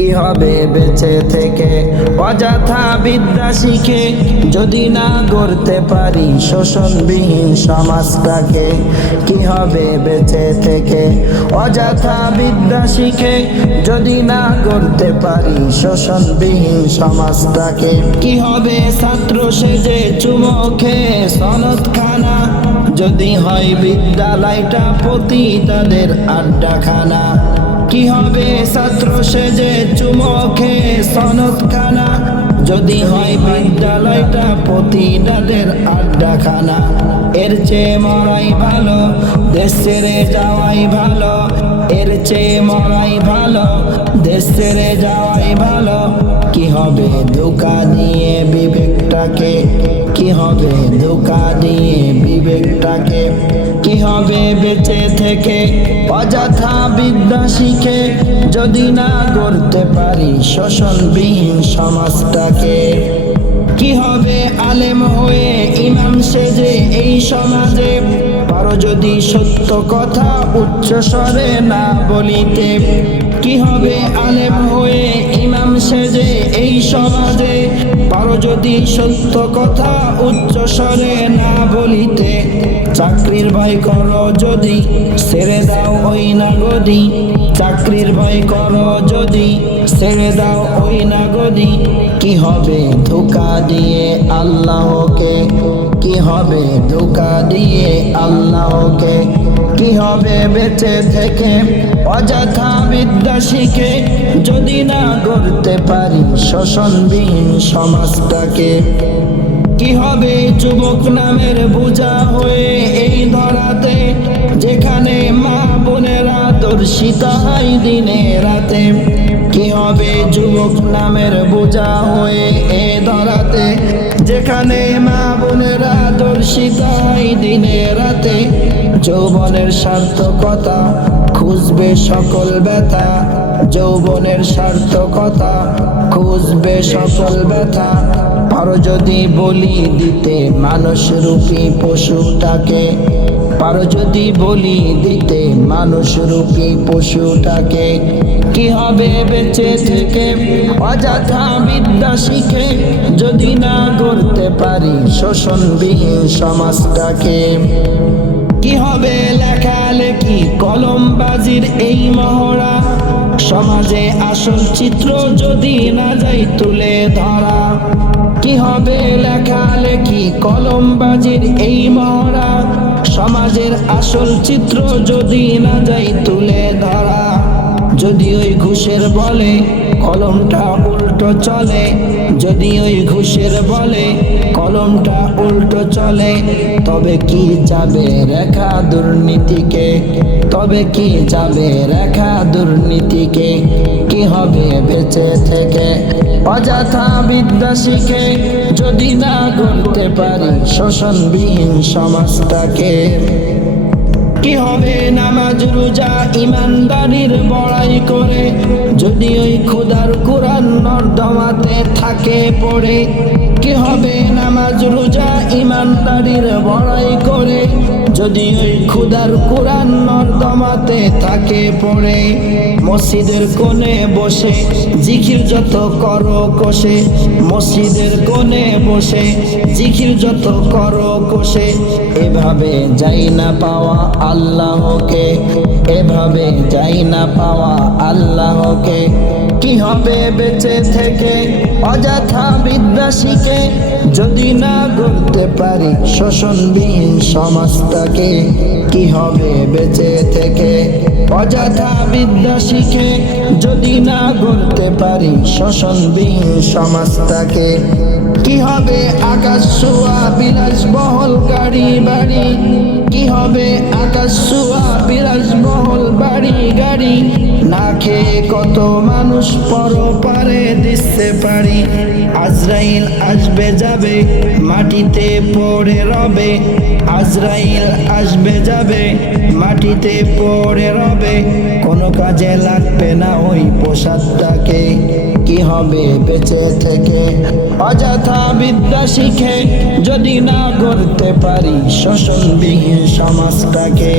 কি হবে বেঁচে থেকে অযথা বিদ্যা শিখে যদি না গড়তে পারি শোষণবিহীন সমাজটাকে? কি হবে বেঁচে থেকে অযথা বিদ্যা শিখে যদি না গড়তে পারি শোষণবিহীন সমাজটাকে? কি হবে ছাত্র সেজে চুমুখে সনদ খানা যদি হয় বিদ্যালয়টা পতিতাদের আড্ডাখানা? কি হবে ছাত্র সেজে চুমুখে সনদ খানা যদি হয় বিদ্যালয়টা পতিতাদের আড্ডাখানা? এর চেয়ে মরাই ভালো, দেশ ছেড়ে যাওয়াই ভালো। এর চেয়ে মরাই ভালো, দেশ ছেড়ে যাওয়াই ভালো। কি হবে ধোঁকা দিয়ে বিবেকটাকে? কি হবে ধোঁকা দিয়ে বিবেকটাকে? কি হবে বেঁচে থেকে অযথা বিদ্যা শিখে যদি না গড়তে পারি শোষণবিহীন সমাজটাকে? কি হবে আলেম হয়ে ইমাম সেজে এই সমাজে পারো যদি সত্য কথা উচ্চ স্বরে না বলিতে? কি হবে আলেম হয়ে ইমাম সেজে এই সমাজে পারো যদি সত্য কথা উচ্চ স্বরে না বলিতে? চাকরির ভয় করো যদি ছেড়ে দাও ওই না গদি। চাকরির ভয় করো যদি ছেড়ে দাও ওই না গদি। কি হবে ধোঁকা দিয়ে আল্লাহকে? কি হবে ধোঁকা দিয়ে আল্লাহকে? কি হবে বেঁচে থেকে অযথা বিদ্যা শিখে যদি না গড়তে পারি শোষণবিহীন সমাজটাকে? কি হবে যুবক নামের বোঝা হয়ে এই ধরাতে যেখানে মা বোনেরা দর্শিতা হয় দিনে রাতে? কি হবে যুবক নামের বোঝা হয়ে এই ধরাতে যেখানে মা বোনেরা দর্শিতা হয় দিনে রাতে? যৌবনের সার্থকতা খুঁজবে সকল ব্যথা। যৌবনের সার্থকতা খুঁজবে সকল ব্যথা। পারো যদি বলি দিতে মানুষ রূপী পশুটাকে? পারো যদি বলি দিতে মানুষ রূপী পশুটাকে? কি হবে বেঁচে থেকে অযথা বিদ্যা শিখে যদি না গড়তে পারি শোষণবিহীন সমাজটাকে? কি হবে লেখালেখি কলমবাজির এই মহড়া সমাজে আসল চিত্র যদি না যাই তুলে ধরা? কি হবে লেখালেখি কলমবাজির এই মহড়া সমাজের আসল চিত্র যদি না যাই তুলে ধরা? যদি ওই ঘুষের বলে কলমটা উল্টো চলে, যদি ওই ঘুষের বলে কলমটা উল্টো চলে, তবে কি যাবে রেখা দুর্নীতিকে? তবে কি যাবে রেখা দুর্নীতিকে? কি হবে বেঁচে থেকে অযথা বিদ্যা শিখে যদি না গড়তে পারি শোষণবিহীন সমাজটাকে? কি হবে নামাজ রোজা ইমানদারির বড়াই করে যদি ওই খোদার কোরআন নর্দমাতে থাকে পড়ে? কি হবে নামাজ রোজা ইমানদারির বড়াই করে যদি ওই খোদার কোরআন নর্দমাতে থাকে পড়ে? মসজিদের কোণে বসে জিকির যত করো কষে, মসজিদের কোণে বসে জিকির যত করো কষে, এভাবে যাই না পাওয়া আল্লাহকে? এভাবে যাই না পাওয়া আল্লাহকে? কি হবে বেঁচে থেকে অযথা বিদ্যা শিখে যদি না গড়তে পারি শোষণবিহীন সমাজটাকে? কি হবে বেঁচে থেকে অযথা বিদ্যা শিখে যদি না গড়তে পারি শোষণবিহীন সমাজটাকে? কি হবে আকাশ ছোঁয়া বিলাসবহুল গাড়ি বাড়ি? কি হবে আকাশ ছোঁয়া বিলাসবহুল বাড়ি গাড়ি? না খেয়ে কত মানুষ পরপারে দিতে পারি। আজরাইল আসবে যাবে মাটিতে পড়ে রবে। আজরাইল আসবে যাবে মাটিতে পড়ে রবে, কোনো কাজে লাগবে না ওই পোশাকটাকে। কি হবে বেঁচে থেকে অযথা বিদ্যা শিখে যদি না গড়তে পারি শোষণবিহীন সমাজটাকে?